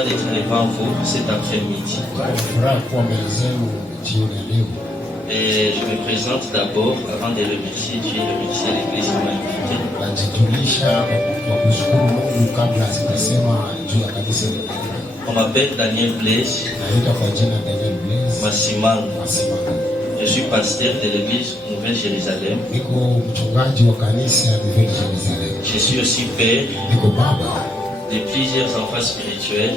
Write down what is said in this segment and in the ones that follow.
D'être devant vous cet après-midi. Et je me présente d'abord, avant de remercier Dieu, remercier l'Église qui m'a invité. On m'appelle Daniel Blaise Massimang. Je suis pasteur de l'Église Nouvelle-Jérusalem. Je suis aussi père de plusieurs enfants spirituels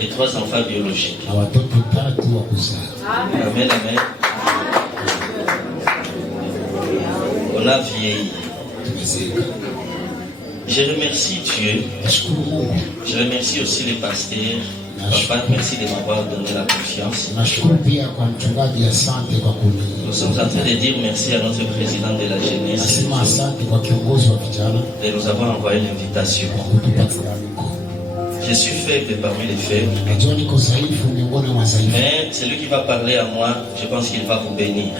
et 3 enfants biologiques. Amen, amen. On a vieilli. Je remercie Dieu. Je remercie aussi les pasteurs. Papa, merci de m'avoir donné la confiance. Nous sommes en train de dire merci à notre président de la jeunesse de nous avoir envoyé l'invitation. Je suis faible parmi les faibles, mais celui qui va parler à moi, je pense qu'il va vous bénir.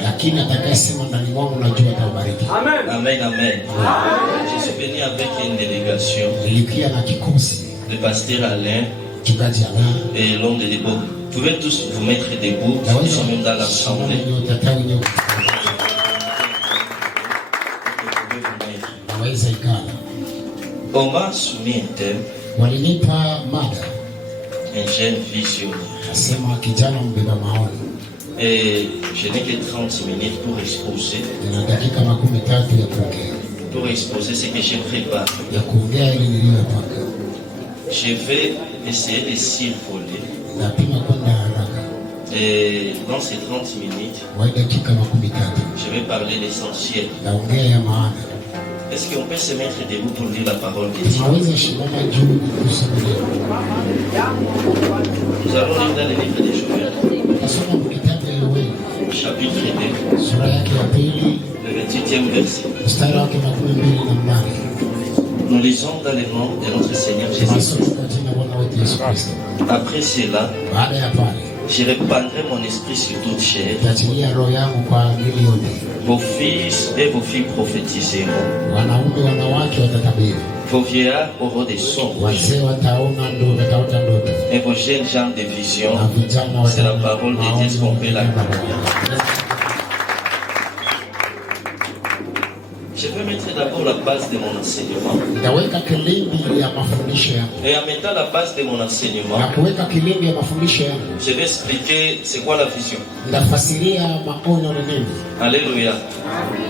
Amen, amen, amen. Je suis venu avec une délégation, le pasteur Alain et l'homme de debout. Vous pouvez tous vous mettre debout, nous sommes même dans l'assemblée. On m'a soumis un thème, un jeune visionnaire. Et je n'ai que 30 minutes pour exposer. Pour exposer ce que j'ai préparé. Je vais essayer de survoler. Et dans ces 30 minutes, je vais parler l'essentiel. Est-ce qu'on peut se mettre debout pour lire la parole de Dieu? Nous allons lire dans le livre de Joël, chapitre 2, le 28e verset. Nous lisons dans le nom de notre Seigneur Jésus-Christ. Après cela, je répandrai mon esprit sur toute chair. Vos fils et vos filles prophétiseront. Vos vieillards auront des songes. Et vos jeunes gens de vision. C'est la parole de Dieu qu'on peut la comprendre. Je vais mettre d'abord la base de mon enseignement. Et en mettant la base de mon enseignement, je vais expliquer c'est quoi la vision. Alléluia.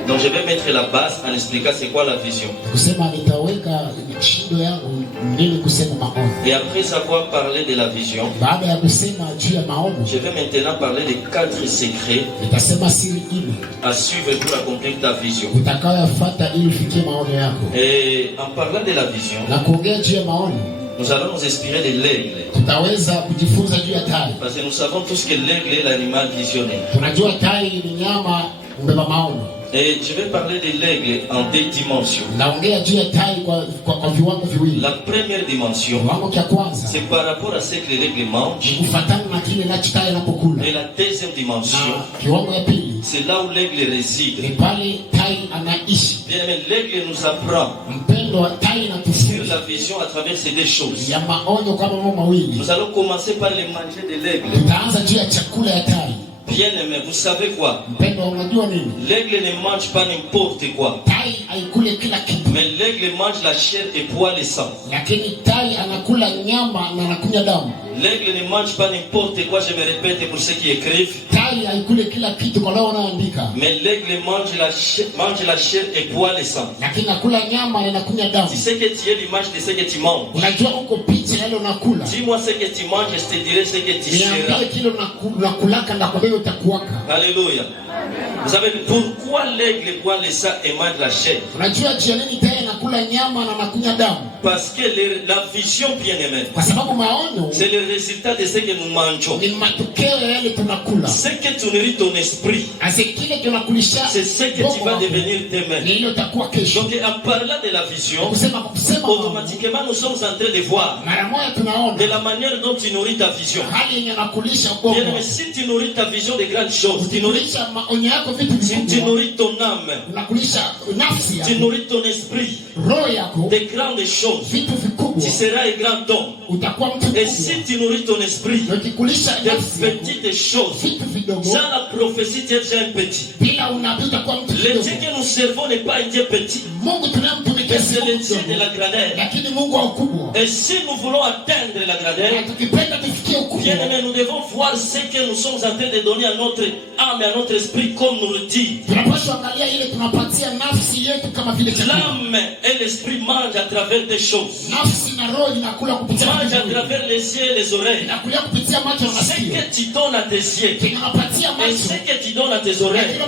Donc je vais mettre la base en expliquant c'est quoi la vision. Et après avoir parlé de la vision, je vais maintenant parler des 4 secrets à suivre pour accomplir ta vision. Et en parlant de la vision, nous allons nous inspirer de l'aigle. Parce que nous savons tous que l'aigle est l'animal visionnaire. Et je vais parler de l'aigle en 2 dimensions. La première dimension, c'est par rapport à ce que l'aigle mange. Et la deuxième dimension, c'est là où l'aigle réside. Bien aimé, l'aigle nous apprend sur la vision à travers ces 2 choses. Nous allons commencer par les manger de l'aigle. Bien aimé, vous savez quoi? L'aigle ne mange pas n'importe quoi. Mais l'aigle mange la chair et poil et sang. L'aigle ne mange pas n'importe quoi, je me répète pour ceux qui écrivent. Mais l'aigle mange la chair et poil et sang. Tu sais que tu es l'image de ce que tu manges. Dis-moi ce que tu manges, je te dirai ce que tu seras. Alléluia. Vous savez pourquoi l'aigle boit le sang et mange la chair? Parce que la vision, bien aimée, c'est le résultat de ce que nous mangeons. Ce que tu nourris ton esprit, c'est ce que tu vas devenir demain. Donc en parlant de la vision, automatiquement nous sommes en train de voir de la manière dont tu nourris ta vision. Bien aimé, si tu nourris ta vision de grandes choses, tu nourris ton âme, tu nourris ton esprit de grandes choses, tu seras un grand homme. Et si tu nourris ton esprit de petites choses, sans la prophétie, tu es déjà un petit. Le Dieu que nous servons n'est pas un Dieu petit, mais c'est le Dieu de la grandeur. Et si nous voulons atteindre la grandeur, bien aimé, nous devons voir ce que nous sommes en train de donner à notre âme et à notre esprit comme nourriture. L'âme et l'esprit mangent à travers des choses. Mange à travers les yeux et les oreilles. Ce que tu donnes à tes yeux et ce que tu donnes à tes oreilles,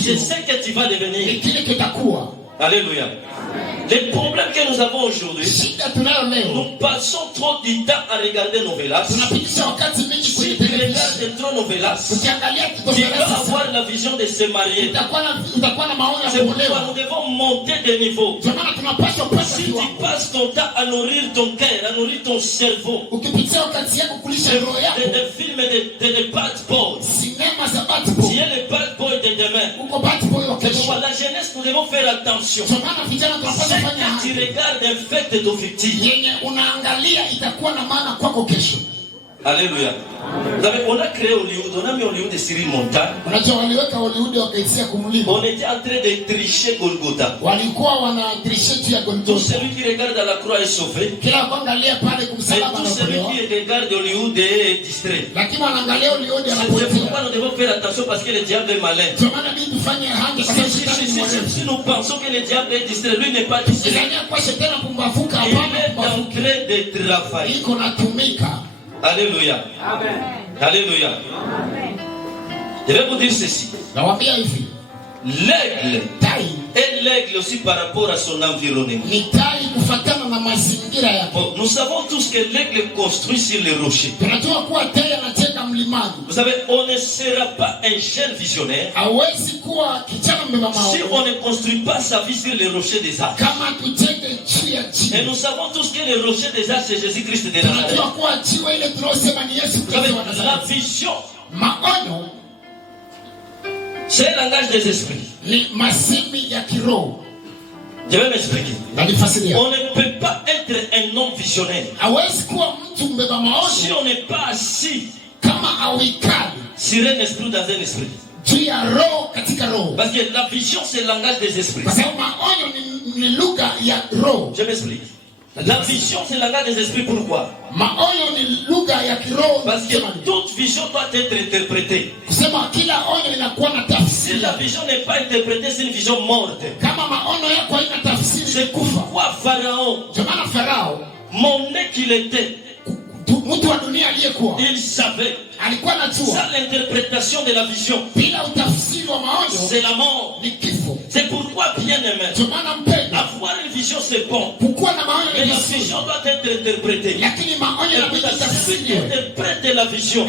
c'est ce que tu vas devenir. Alléluia. Les problèmes que nous avons aujourd'hui, nous passons trop de temps à regarder nos novelas. Si tu regardes trop novelas, tu vas avoir la vision de se marier. C'est pourquoi nous devons monter de niveau. Si tu passes ton temps à nourrir ton cœur, à nourrir ton cerveau, de films de bad boys, tu es le bad boy de demain. Pour la jeunesse, nous devons faire attention. Ce que tu regardes infecte ton victime. Alléluia. On a créé Hollywood, on a mis Hollywood de Cyril Montagne. On était en train de tricher Golgotha. Tout celui qui regarde à la croix est sauvé. Et tout celui qui regarde Hollywood est distrait. C'est pourquoi nous devons faire attention parce que le diable est malin. Si nous pensons que le diable est distrait, lui n'est pas distrait. Il est en train de travailler. Alléluia. Amen. Alléluia. Amen. Je vais vous dire ceci. L'aigle et l'aigle aussi par rapport à son environnement. Bon, nous savons tous que l'aigle construit sur les rochers. Vous savez, on ne sera pas un jeune visionnaire si on ne construit pas sa vie sur les rochers des arts. Et nous savons tous que les rochers des arts, c'est Jésus-Christ de Nazareth. La vision, c'est le langage des esprits. Je vais m'expliquer. On ne peut pas être un homme visionnaire si on n'est pas assis sur un esprit dans un esprit. Parce que la vision c'est le langage des esprits. Je m'explique. La vision, c'est la langue des esprits. Pourquoi? Parce que toute vision doit être interprétée. Si la vision n'est pas interprétée, c'est une vision morte. C'est pourquoi Pharaon, mon nez qu'il était, il savait. Ça, l'interprétation de la vision, c'est la mort. C'est pourquoi, bien aimé, avoir une vision c'est bon, mais la vision doit être interprétée. Celui qui interprète la vision,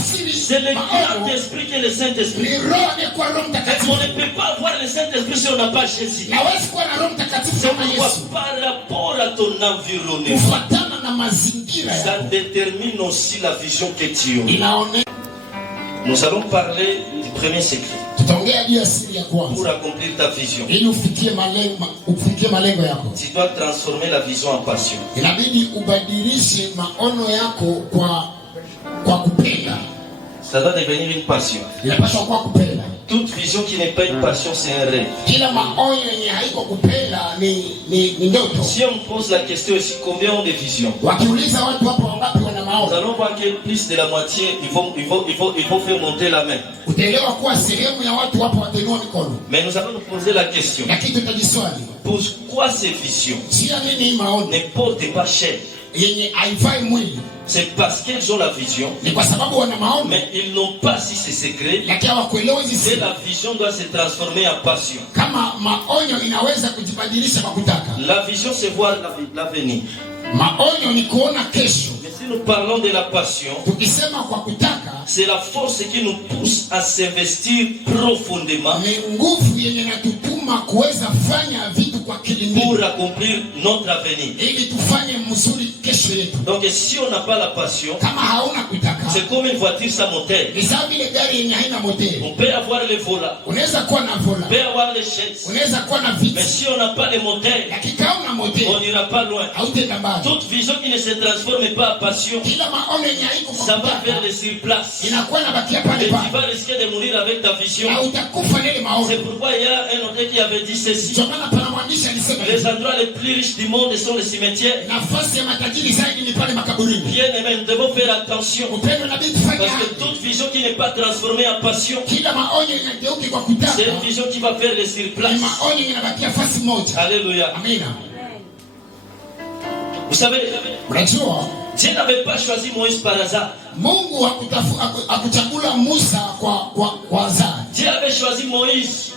c'est le Saint-Esprit qui est le Saint-Esprit. On ne peut pas avoir le Saint-Esprit si on n'a pas Jésus. C'est pourquoi par rapport à ton environnement, ça détermine aussi la vision que tu as. Nous allons parler du premier secret pour accomplir ta vision. Tu dois transformer la vision en passion. Ça doit devenir une passion. Toute vision qui n'est pas une passion, c'est un rêve. Si on me pose la question ici, combien ont de visions? Nous allons voir que plus de la moitié, ils vont faire monter la main. Mais nous allons nous poser la question. Pourquoi ces visions ne portent pas chair? C'est parce qu'ils ont la vision, mais ils n'ont pas si c'est secret. Et la vision doit se transformer en passion. La vision, c'est voir l'avenir. Mais si nous parlons de la passion, c'est la force qui nous pousse à s'investir profondément pour accomplir notre avenir. Donc si on n'a pas la passion, c'est comme une voiture sans moteur. On peut avoir les volants, on peut avoir les chaises, mais si on n'a pas les moteurs, on n'ira pas loin. Toute vision qui ne se transforme pas en passion, ça va vers le surplace. Et tu vas risquer de mourir avec ta vision. C'est pourquoi il y a un auteur qui avait dit ceci: les endroits les plus riches du monde sont les cimetières. Bien aimé, nous devons faire attention, parce que toute vision qui n'est pas transformée en passion, c'est une vision qui va faire le surplace. Alléluia. Vous savez, Dieu n'avait pas choisi Moïse par hasard. Dieu avait choisi Moïse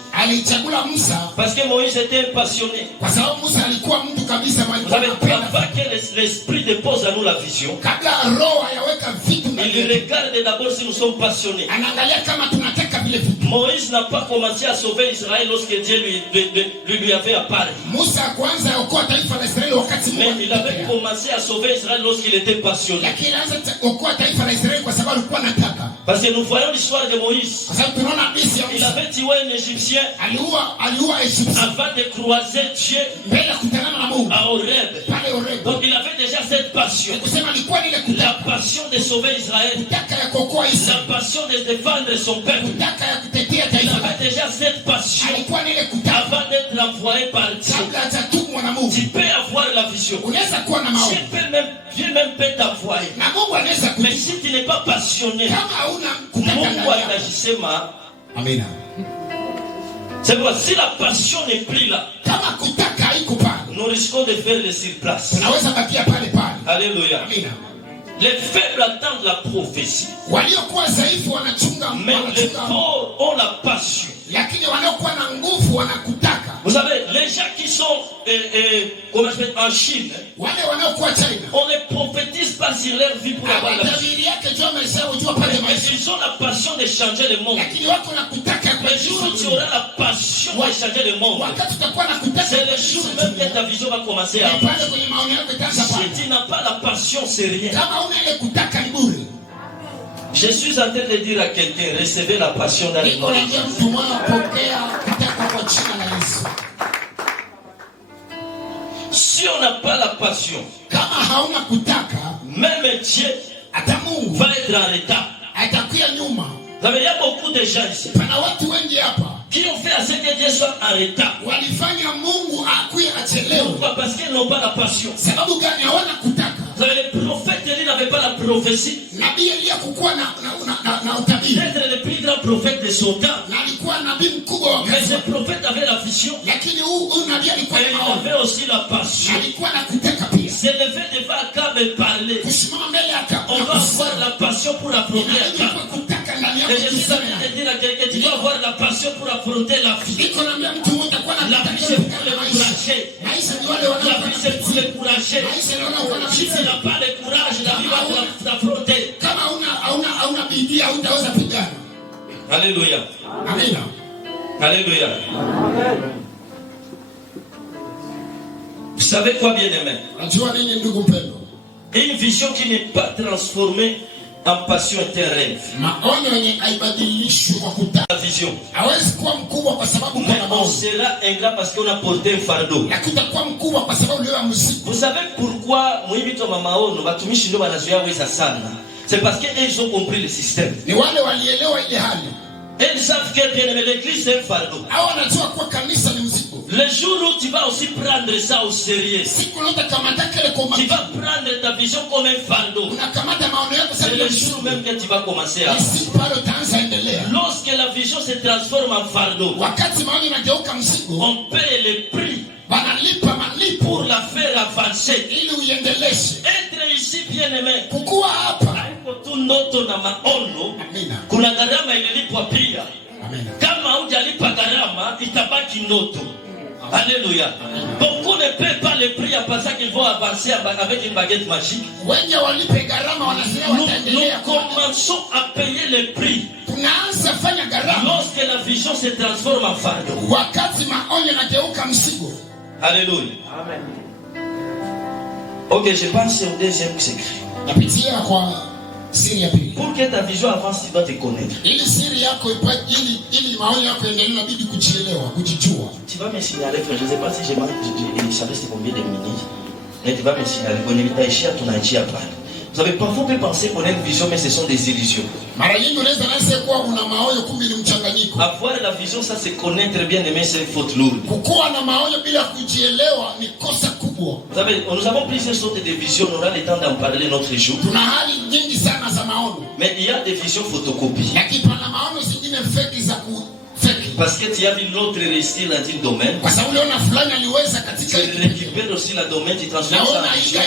parce que Moïse était passionné. Vous savez, avant que l'esprit dépose à nous la vision, il regarde d'abord si nous sommes passionnés. Moïse n'a pas commencé à sauver Israël lorsque Dieu lui avait apparu. Mais il avait commencé à sauver Israël lorsqu'il était passionné. Parce que nous voyons l'histoire de Moïse. Il avait tué un Égyptien avant de croiser Dieu à Horeb. Donc il avait déjà cette passion. La passion de sauver Israël. La passion de défendre son peuple. Il avait déjà cette passion avant d'être envoyé par Dieu. Tu peux avoir la vision. Dieu même peut t'envoyer. Mais si tu n'es pas passionné, Amen. c'est pourquoi si la passion n'est plus là, nous risquons de faire le surplace. Alléluia. Les faibles attendent la prophétie, mais les forts ont la passion. Vous savez, les gens qui sont en Chine, on les prophétise pas sur leur vie pour avoir la vie. Mais ils ont la passion de changer le monde. Le jour où tu auras la passion de changer le monde, c'est le jour même que ta vision va commencer à avancer. Si tu n'as pas la passion, c'est rien. Je suis en train de dire à quelqu'un, recevez la passion dans le monde. Si on n'a pas la passion, même Dieu va être en retard. Il y a beaucoup de gens ici. qui ont fait à ce que Dieu soit en retard. Pourquoi? Parce qu'ils n'ont pas la passion. Les prophètes Élie n'avaient pas la prophétie. Peut-être le plus grand prophète de son temps. Mais ce prophète avait la vision. Et il avait aussi la passion. S'élever devant Akab et parler. On va avoir la passion pour affronter Akab. Et je suis en train de dire à quelqu'un, tu dois avoir la passion pour affronter la vie. La vie c'est pour le courager. La vie c'est pour le courager. Si tu n'as pas le courage, la vie va t'affronter. Alléluia. Amen. Alléluia. Vous savez quoi, bien-aimé? Une vision qui n'est pas transformée en passion est un rêve. La vision. Mais on sera ingrat parce qu'on a porté un fardeau. Vous savez pourquoi c'est parce qu'ils ont compris le système. Ils savent que bien aimé, l'église c'est un fardeau. Le jour où tu vas aussi prendre ça au sérieux, tu vas prendre ta vision comme un fardeau. C'est le jour même que tu vas commencer à. Lorsque la vision se transforme en fardeau, on paye le prix pour la faire avancer. Être ici bien aimé, kuna gharama ililipwa pia. Kama hujalipa gharama itabaki ndoto. Alléluia. Beaucoup ne paient pas le prix à penser qu'ils vont avancer avec une baguette magique. Nous commençons à payer le prix lorsque la vision se transforme en fardeau. Alléluia. Ok, je pense au deuxième secret. Pour que ta vision avance, tu dois te connaître. Tu vas me signaler, frère, je ne sais pas si ça reste combien de minutes, mais tu vas me signaler. Vous savez, parfois on peut penser qu'on a une vision, mais ce sont des illusions. Avoir la vision, ça c'est connaître bien aimé, c'est une faute lourde. Vous savez, nous avons plusieurs sortes de visions, on aura le temps d'en parler notre jour. Mais il y a des visions photocopies. Parce que tu as vu l'autre réussir dans un domaine. Tu récupères aussi le domaine, tu transformes ça en vision.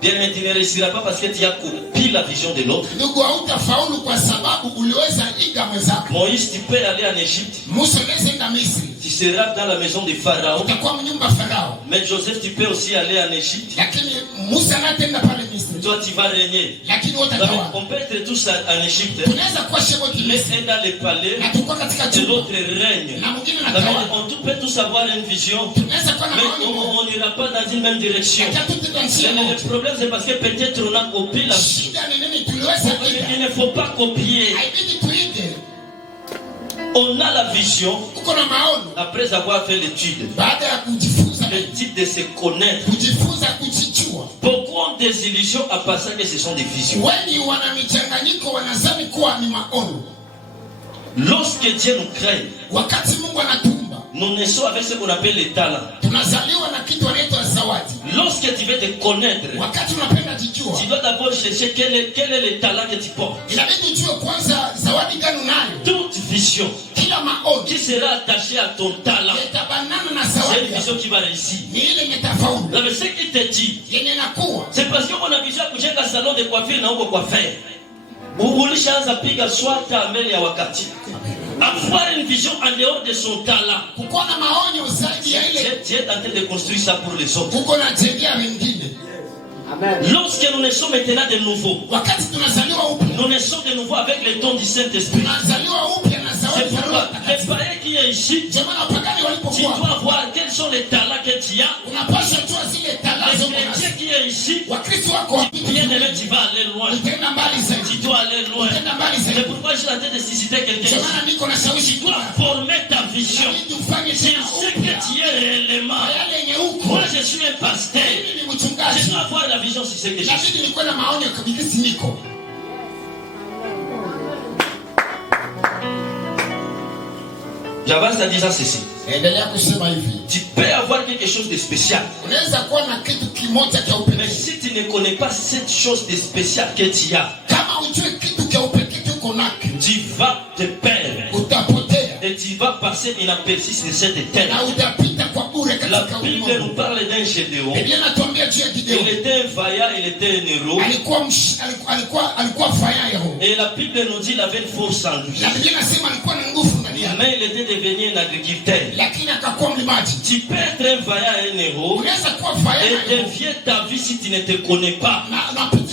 Bien, mais tu ne réussiras pas parce que tu as copié la vision de l'autre. Moïse, tu peux aller en Égypte. Tu seras dans la maison de Pharaon. Mais Joseph, tu peux aussi aller en Égypte. Toi, tu vas régner. On peut être tous en Égypte. Mais un dans le palais, et l'autre règne. On peut tous avoir une vision, mais on n'ira pas dans une même direction. Le problème, c'est parce que peut-être on a copié la vision. Il ne faut pas copier. On a la vision après avoir fait l'étude. L'étude de se connaître. Beaucoup ont des illusions à passer que ce sont des visions. Lorsque Dieu nous crée, nous naissons avec ce qu'on appelle les talents. Lorsque tu veux te connaître, tu dois d'abord chercher quel est le talent que tu portes. Toute vision qui sera attachée à ton talent, c'est une vision qui va réussir. Mais ce qui te dit, c'est parce qu'on a vision à coucher dans le salon de coiffure, non, pour coiffer. Ulishaanza piga swata mbele ya wakati. Avoir une vision en dehors de son talent. Tu es en train de construire ça pour les autres. Amen. Lorsque nous naissons maintenant de nouveau, nous naissons de nouveau avec les dons du Saint-Esprit. C'est pourquoi les païens qui est ici, tu dois voir quels sont les talents que tu as. Les chrétiens qui est ici, bien aimé, tu vas aller loin. Tu dois aller loin. C'est pourquoi je suis en train de susciter quelqu'un ici. Tu dois former ta vision. C'est ce que tu es réellement. Moi, je suis un pasteur. Je dois avoir la vision sur ce que je suis. Jabas a dit ça ceci. Tu peux avoir quelque chose de spécial. Mais si tu ne connais pas cette chose de spécial que tu as, tu vas te perdre. Et tu vas passer inaperçu sur cette terre. La Bible nous parle d'un Gédéon. Il était un vaillant, il était un héros. Et la Bible nous dit qu'il avait une force en lui. Mais il était devenu un agriculteur. Tu peux être un vaillant et un héros et dévier ta vie si tu ne te connais pas.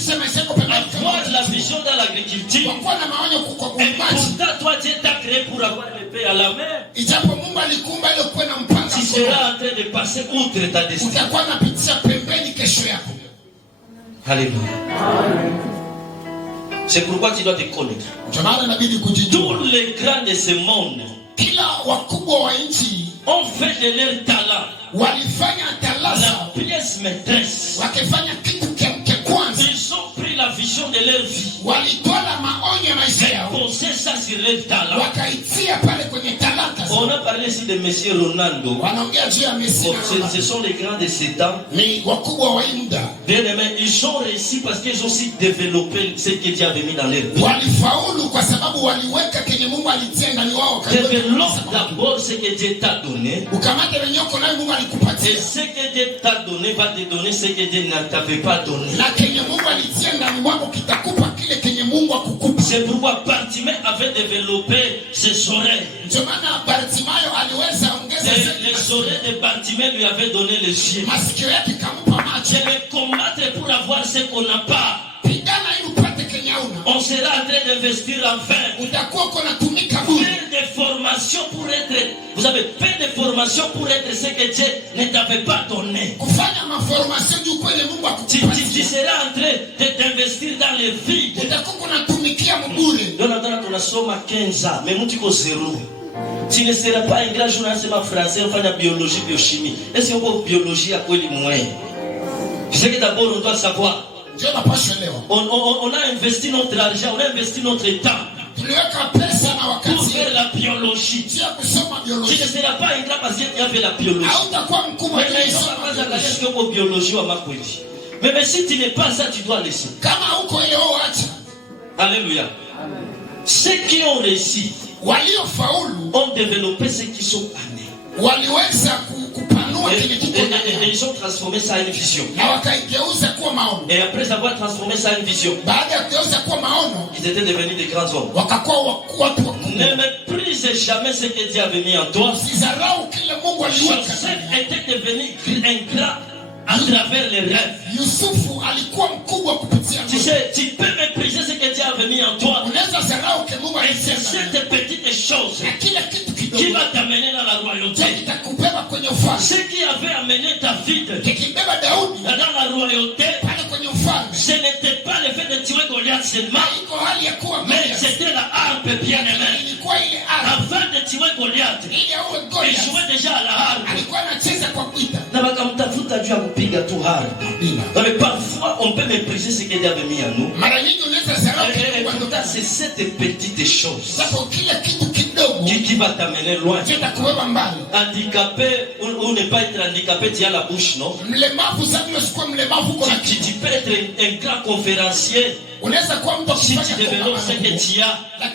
Avoir la vision dans l'agriculture. Et pourtant, toi, Dieu t'a créé pour avoir l'épée à la main. Tu seras en train de passer outre ta destinée. Alléluia. C'est pourquoi tu dois te connaître. Tous les grands de ce monde ont fait de leur talent la pièce maîtresse. Ils ont pris la vision de leur vie et posé ça sur leur talent. On a parlé ici de M. Ronaldo. Ce sont les grands de ces temps. Bien aimé, ils ont réussi parce qu'ils ont aussi développé ce que Dieu avait mis dans leur vie. Développe d'abord ce que Dieu t'a donné. Et ce que Dieu t'a donné va te donner ce que Dieu ne t'avait pas donné. C'est pourquoi Bartimée avait développé ses oreilles. Les oreilles de Bartimée lui avaient donné les yeux. Je vais combattre pour avoir ce qu'on n'a pas. On sera en train d'investir en vain. Faire des formations pour être. Vous avez fait des formations pour être ce que Dieu ne t'avait pas donné. Tu seras en train de t'investir dans les vides. On a somme à 15 ans, mais tu es zéro. Tu ne seras pas un grand journaliste français, on fait la biologie, biochimie. Est-ce qu'on peut biologie à quoi les moyens? Tu sais que d'abord on doit savoir. On a investi notre argent, on a investi notre temps pour faire la biologie. Tu ne seras pas un grand patient qui a fait la biologie. Mais si tu n'es pas ça, tu dois laisser. Alléluia. Ceux qui ont réussi ont développé ceux qui sont amenés. Et ils ont transformé ça en une vision. Et après avoir transformé ça en une vision, ils étaient devenus des grands hommes. Ne méprise jamais ce que Dieu avait mis en toi. Joseph était devenu un grand à travers les rêves. Tu sais, tu peux mépriser ce que Dieu avait mis en toi. Et c'est cette petite chose qui va t'amener dans la royauté. Ce qui avait amené David dans la royauté, ce n'était pas le fait de tuer Goliath seulement, mais c'était la harpe bien aimée. Avant de tuer Goliath, il jouait déjà à la harpe. Mais parfois on peut mépriser ce que Dieu avait mis en nous. Et pourtant c'est cette petite chose qui va t'amener loin. Handicapé ou ne pas être handicapé, tu as la bouche, non? Tu peux être un grand conférencier si tu développes ce que tu as. Et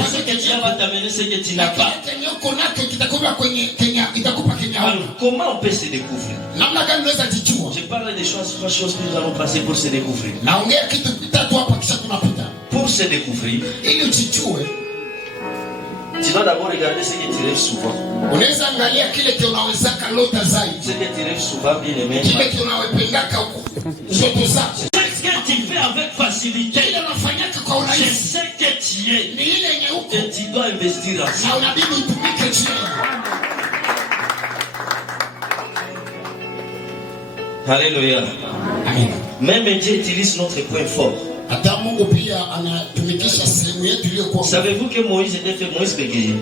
ce que tu as va t'amener ce que tu n'as pas. Alors, comment on peut se découvrir? Je parle des trois choses que nous allons passer pour se découvrir. Pour se découvrir, tu dois d'abord regarder ce que tu rêves souvent. Ce que tu rêves souvent, bien aimé. Ce que tu fais avec facilité, c'est ce que tu es. Et tu dois investir en ça. Alléluia. Même Dieu utilise notre point fort. Savez-vous que Moïse était fait Moïse bégayé?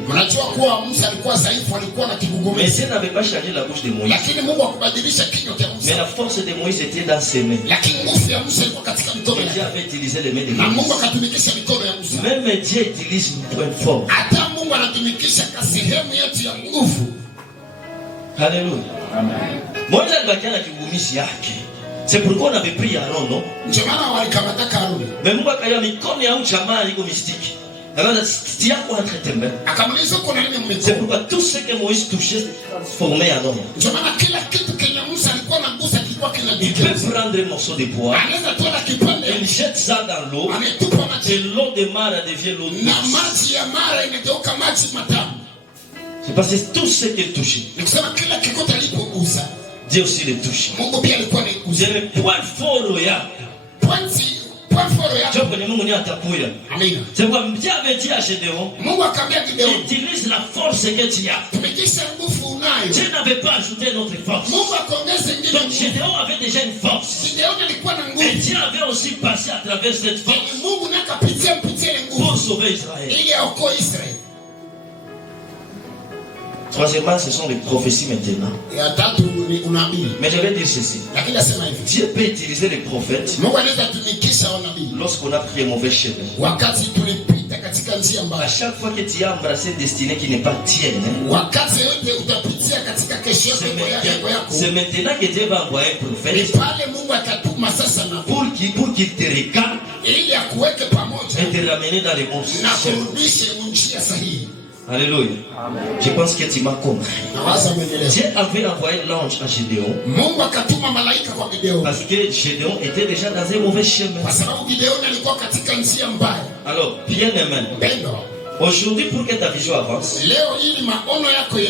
Mais Dieu n'avait pas changé la bouche de Moïse. Mais la force de Moïse était dans ses mains. Et Dieu avait utilisé les mains de Moïse. Même Dieu utilise le point fort. Mungu anatumikisha kasehemu yetu ya nguvu. Haleluya. Amen. Moïse alibakia na kigumishi yake. C'est pourquoi on avait pris Aaron, non? Ndio maana walikamata Aaron. Mais Mungu akaya mikono ya jamaa iko mystique. C'est pourquoi tout ce que Moïse touchait se transformait en homme. Il peut prendre un morceau de bois, il jette ça dans l'eau, et l'eau de mar devient l'eau douce. C'est parce que tout ce qu'il touchait, Dieu aussi le touche. C'est le point fort. C'est quoi Dieu avait dit à Gédéon, utilise la force que tu as. Dieu n'avait pas ajouté notre force. Donc Gédéon avait déjà une force. Et Dieu avait aussi passé à travers cette force pour sauver Israël. Troisièmement, ce sont les prophéties maintenant. Mais je vais dire ceci. Dieu peut utiliser les prophètes lorsqu'on a pris un mauvais chemin. À chaque fois que tu as embrassé une destinée qui n'est pas tienne, c'est maintenant que Dieu va envoyer un prophète pour qu'il te regarde et te ramène dans les bons chemins. Alléluia. Je pense que tu m'as compris. Dieu avait envoyé l'ange à Gédéon parce que Gédéon était déjà dans un mauvais chemin. Alors, bien aimé, aujourd'hui, pour que ta vision avance,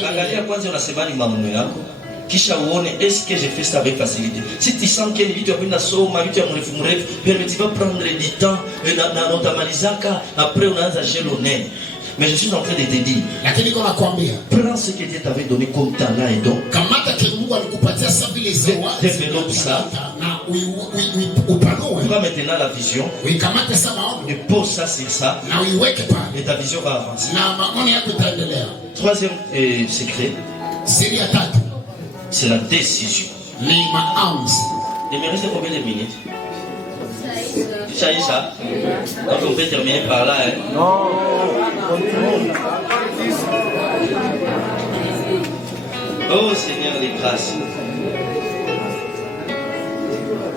angalia kwanza unasema ni mamuno yako, kisha uone est-ce que je fais ça avec facilité. Si tu sens que vitu vina soma vitu ya mrefu mais tu vas prendre du temps na utamalizaka après unaanza gelonner. Mais je suis en train de te dire, prends ce que Dieu t'avait donné comme talent et donc développe ça. Prends maintenant la vision et pose ça sur ça et ta vision va avancer. Troisième secret, c'est la décision. Il me reste combien de minutes? Ça. Donc on peut terminer par là. Hein? Non. Oh Seigneur des grâces.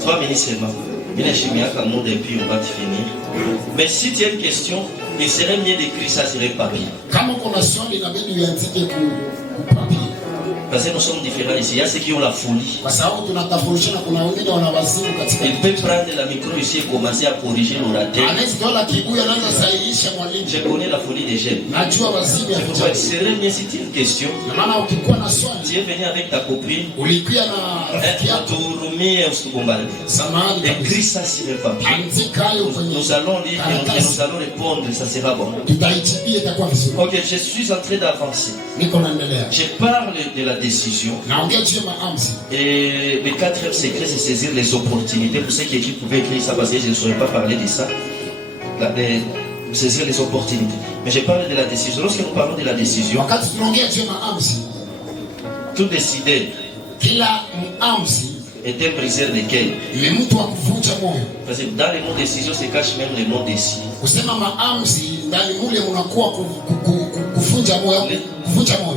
3 minutes seulement. Il y a chimie à monde et puis on va finir. Mais si tu as une question, il serait mieux d'écrire ça sur un papier. Parce que nous sommes différents ici. Il y a ceux qui ont la folie. Il peut prendre la micro ici et commencer à corriger l'orateur. Je connais la folie des jeunes. C'est serait mieux si tu as une question. Tu es venu avec ta copine. Écris ça sur le papier. Nous allons lire et nous allons répondre. Ça sera bon. Ok, je suis en train d'avancer. Je parle de la décision. Et le quatrième secret, c'est saisir les opportunités. Pour ceux qui pouvaient écrire ça, parce que je ne saurais pas parler de ça. Saisir les opportunités. Mais je parle de la décision. Lorsque nous parlons de la décision, tout décider est un briseur de cœur. Parce que dans les mots décision se cache même le mot décis.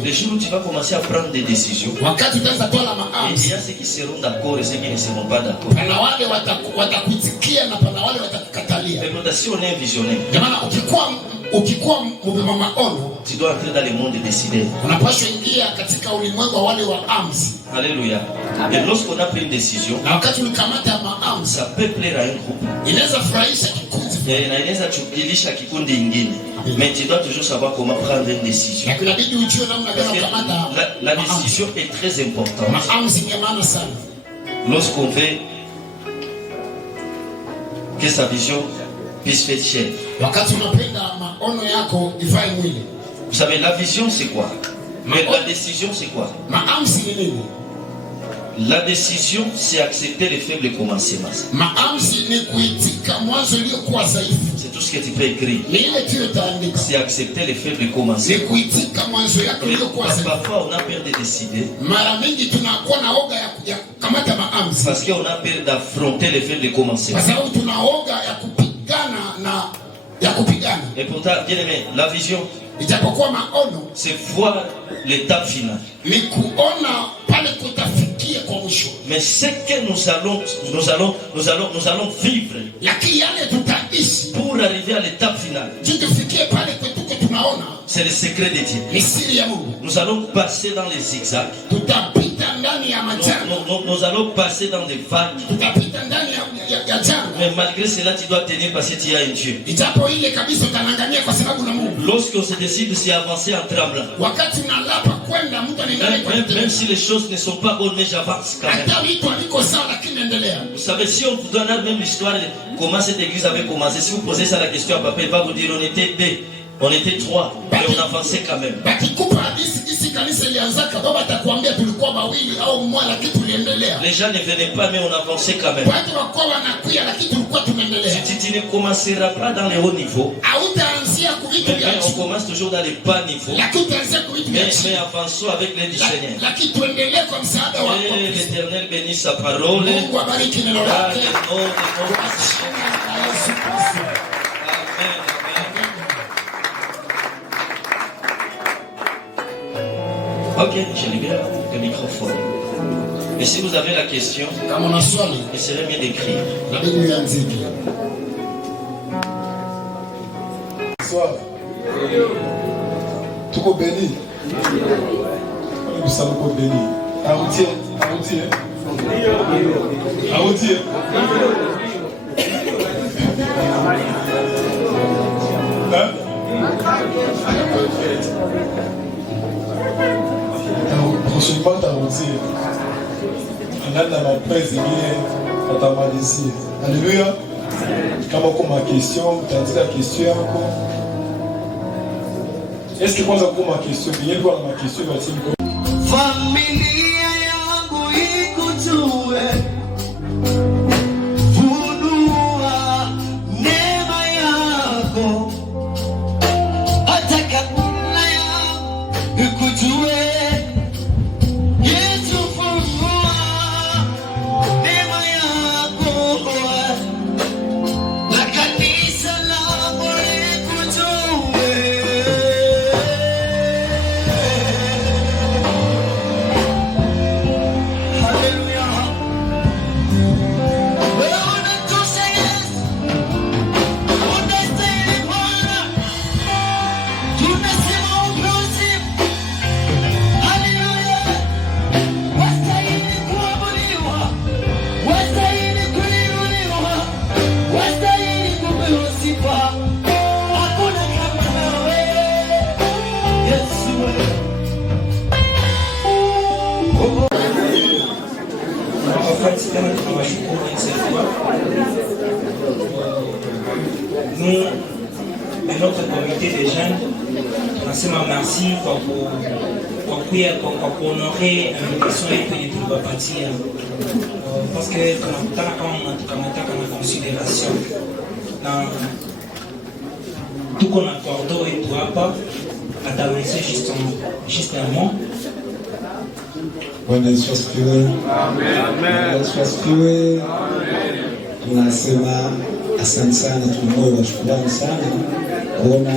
Les jours où tu vas commencer à prendre des décisions, il y a ceux qui seront d'accord et ceux qui ne seront pas d'accord. Mais si on est un visionnaire, tu dois entrer dans le monde des décideurs. Alléluia. Et lorsqu'on a pris une décision, ça peut plaire à un groupe. Mais tu dois toujours savoir comment prendre une décision. La décision est très importante. Lorsqu'on veut que sa vision puisse faire chair. Vous savez, la vision c'est quoi? Mais la décision c'est quoi? La décision, c'est accepter les faibles commencements. C'est tout ce que tu peux écrire. C'est accepter les faibles commencements. Parfois, on a peur de décider. Parce qu'on a peur d'affronter les faibles commencements. Et pourtant, bien aimé, la vision, Ijapokuwa maono, c'est voir l'étape finale. Ni kuona pale kutafikia kwa mwisho. Mais ce que nous allons vivre pour arriver à l'étape finale, c'est le secret de Dieu. Nous allons passer dans les zigzags. Nous allons passer dans des vagues. Mais malgré cela, tu dois tenir parce que tu as un Dieu. Lorsqu'on se décide de s'y avancer en tremblant, même si les choses ne sont pas bonnes, mais j'avance quand même. Vous savez, si on vous donne même l'histoire de comment cette église avait commencé, si vous posez ça la question à papa, il va vous dire on était 2, on était 3, mais on avançait quand même. Les gens ne venaient pas, mais on avançait quand même. Tu ne commenceras pas dans les hauts niveaux, mais on commence toujours dans les bas niveaux. Mais avançons avec l'aide du Seigneur. Et l'Éternel bénisse sa parole. Ok, je libère le microphone. Et si vous avez la question, il serait bien d'écrire. Bonsoir. Tout est béni. Nous sommes bénis. Aoutier. Prochainement, t'avancer. On a dans la presse et à ta Malaisie. Alléluia. Quand on ma question, tu as dit la question encore. Est-ce que quand on a ma question, viens voir ma question, va-t-il go? Familia yangu ikujue, funua neema yako, hata kabla yangu ikujue. Yesu, funua neema yako, na kanisa langu likujue. Nous, de notre comité des jeunes, on se merci pour honorer l'invitation et pour nous partir. Parce que quand on a considération dans tout qu'on accorde et ne pourra pas adresser justement. Bwana Yesu asifiwe. Amen. Yesu asifiwe. Tunasema asante sana, tuna moyo wa shukrani sana kuona